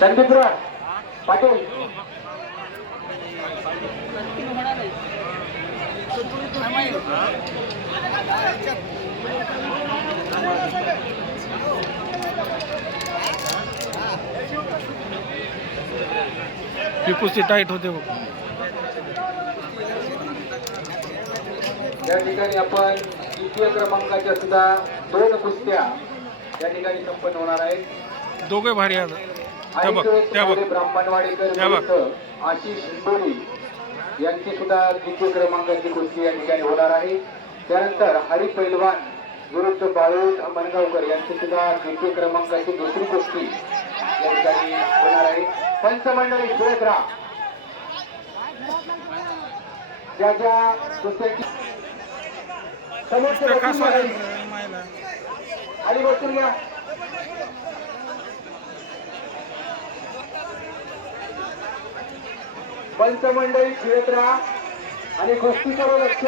संदीपराव पाटील. कुस्ती टाईट होते बघ. या ठिकाणी आपण द्वितीय क्रमांकाच्या सुद्धा दोन कुस्त्या या ठिकाणी संपन्न होणार आहेत. दोघे भारी आहेत. त्या बघ त्या बघ. त्या बघ. आशिष हिंगोली यांची सुद्धा द्वितीय क्रमांकाची कुस्ती या ठिकाणी होणार आहे. त्यानंतर हरी पैलवान विरुद्ध बाळू मनगावकर यांची सुद्धा द्वितीय क्रमांकाची दुसरी कुस्ती या ठिकाणी होणार आहे. पंचमंडळी खेळत राहा ज्या ज्या कुस्त्याची समोरच्या बसून घ्या. पंचमंडळी क्षेत्र राहा आणि कुस्तीकडे लक्ष